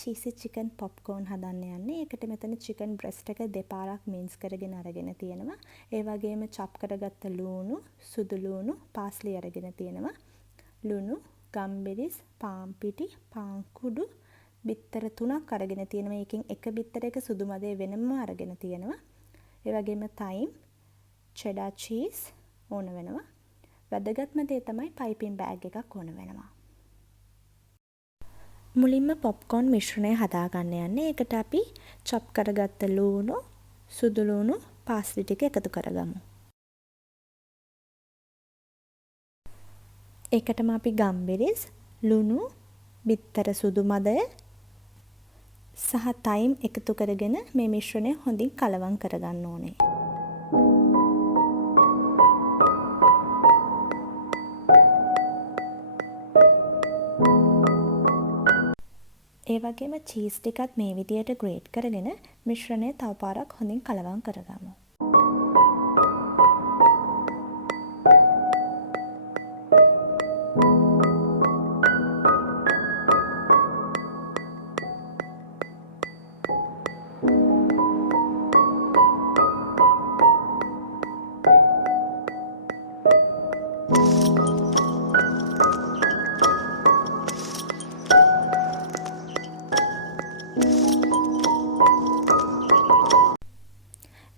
cheesy chicken popcorn හදන්න යන්නේ. ඒකට මෙතන chicken breast එක දෙපාරක් mince කරගෙන අරගෙන තියෙනවා. ඒ වගේම chop කරගත්ත ලූණු, සුදු ලූණු, parsley අරගෙන තියෙනවා. ලුණු, ගම්බිරිස්, පාන් පිටි, පාන් කුඩු, බිත්තර 3ක් අරගෙන තියෙනවා. ඒකෙන් එක බිත්තරයක සුදු මදේ වෙනම අරගෙන තියෙනවා. ඒ වගේම thyme, cheddar cheese ඕන වෙනවා. වැදගත්ම දේ තමයි පයිපින් බෑග් එකක් ඕන වෙනවා. මුලින්ම පොප්කෝන් මිශ්‍රණය හදාගන්න යන්නේ. ඒකට අපි chop කරගත්ත ලූණු, සුදු ලූණු, පාස්ලි ටික එකතු කරගමු. ඒකටම අපි ගම්බිරිස්, ලුණු, බිත්තර සුදු මදය සහ තයිම් එකතු කරගෙන මේ මිශ්‍රණය හොඳින් කලවම් කරගන්න ඕනේ. ඒ වගේම චීස් ටිකත් මේ විදියට ග්‍රේට් කරගෙන මිශ්‍රණය තව පාරක් හොඳින් කලවම් කරගමු.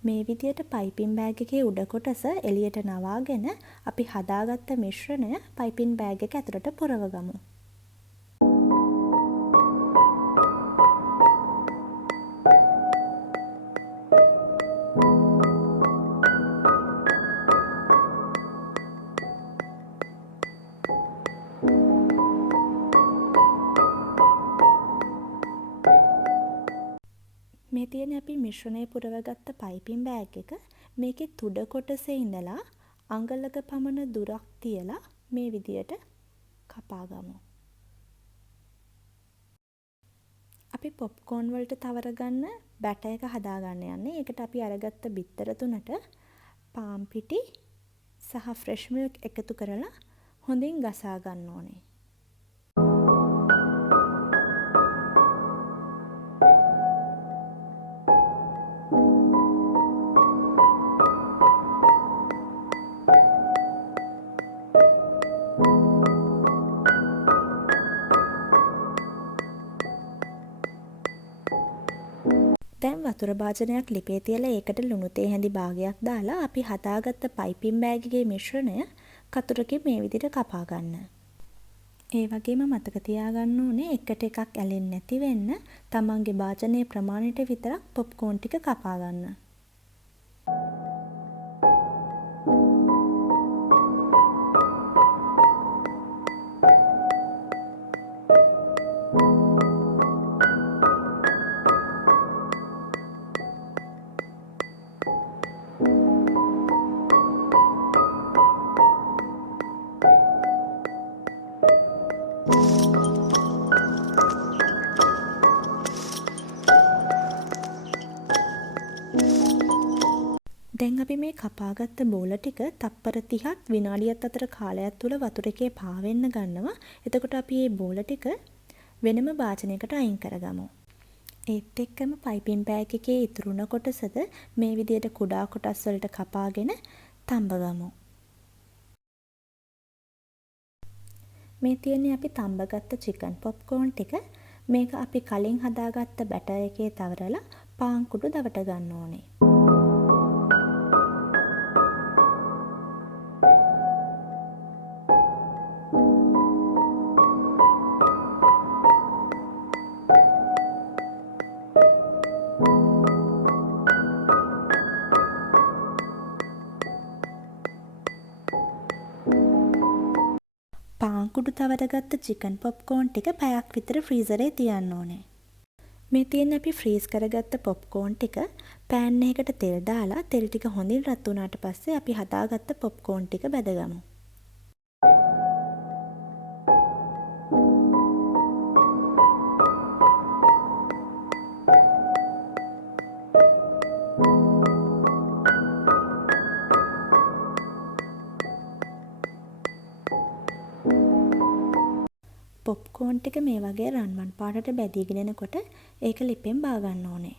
මේ විදියට පයිපින් බෑග් එකේ උඩ කොටස එළියට නවාගෙන අපි හදාගත්ත මිශ්‍රණය පයිපින් බෑග් එක ඇතුළට පුරව ගමු. මේ තියෙන්නේ අපි මිශ්‍රණය පුරවගත්ත පයිපින් බෑග් එක. මේකේ තුඩ කොටසේ ඉඳලා අඟලක පමණ දුරක් තියලා මේ විදියට කපා ගමු. අපි පොප්කෝන් වලට තවර ගන්න බැටර් එක හදා ගන්න යන්නේ. ඒකට අපි අරගත්ත බිත්තර 3ට පාන් පිටි සහ ෆ්‍රෙෂ් මිල්ක් එකතු කරලා හොඳින් ගසා ගන්න ඕනේ. දැන් වතුර භාජනයක් ලිපේ තියලා ඒකට ලුණු තේ හැඳි භාගයක් දාලා අපි හදාගත්ත පයිපින් බෑග් එකේ මිශ්‍රණය කතුරකින් මේ විදිහට කපා ගන්න. ඒ වගේම මතක තියාගන්න ඕනේ එකට එකක් ඇලෙන්නේ නැති වෙන්න තමන්ගේ භාජනයේ ප්‍රමාණයට විතරක් පොප්කෝන් ටික කපා ගන්න. දැන් අපි මේ කපාගත්ත බෝල ටික තප්පර 30ක් විනාඩියක් අතර කාලයක් තුල වතුර එකේ පාවෙන්න ගන්නවා. එතකොට අපි මේ බෝල ටික වෙනම භාජනයකට අයින් කරගමු. ඒත් එක්කම පයිපින් බෑග් එකේ ඉතුරුන කොටසද මේ විදිහට කුඩා කොටස් වලට කපාගෙන තඹගමු. මේ තියෙන්නේ අපි තඹගත්ත චිකන් පොප්කෝන් ටික. මේක අපි කලින් හදාගත්ත බැටර් එකේ තවරලා පාන් කුඩු දවට ගන්න ඕනේ. පාන් කුඩු තවරගත්ත චිකන් පොප්කෝන් ටික පැයක් විතර ෆ්‍රීසරේ තියන්න ඕනේ. මේ තියෙන්නේ අපි ෆ්‍රීස් කරගත්ත පොප්කෝන් ටික පෑන් එකකට තෙල් දාලා තෙල් ටික හොඳින් රත් වුණාට පස්සේ අපි හදාගත්ත පොප්කෝන් ටික බැදගමු. පොප්කෝන් කෝන් ටික මේ වගේ රන්වන් පාටට බැදීගෙන එනකොට ඒක ලිපෙන් බා ගන්න ඕනේ.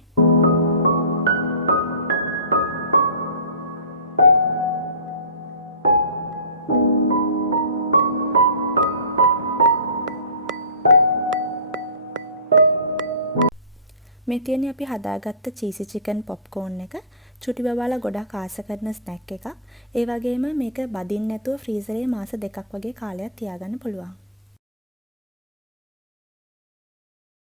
මේ තියෙන්නේ අපි හදාගත්ත චීසි චිකන් පොප්කෝර්න් එක. චුටි බබාලා ගොඩක් ආස කරන ස්නැක් එකක්. ඒ වගේම මේක බදින්න නැතුව ෆ්‍රීසරේ මාස 2ක් වගේ කාලයක් තියාගන්න පුළුවන්.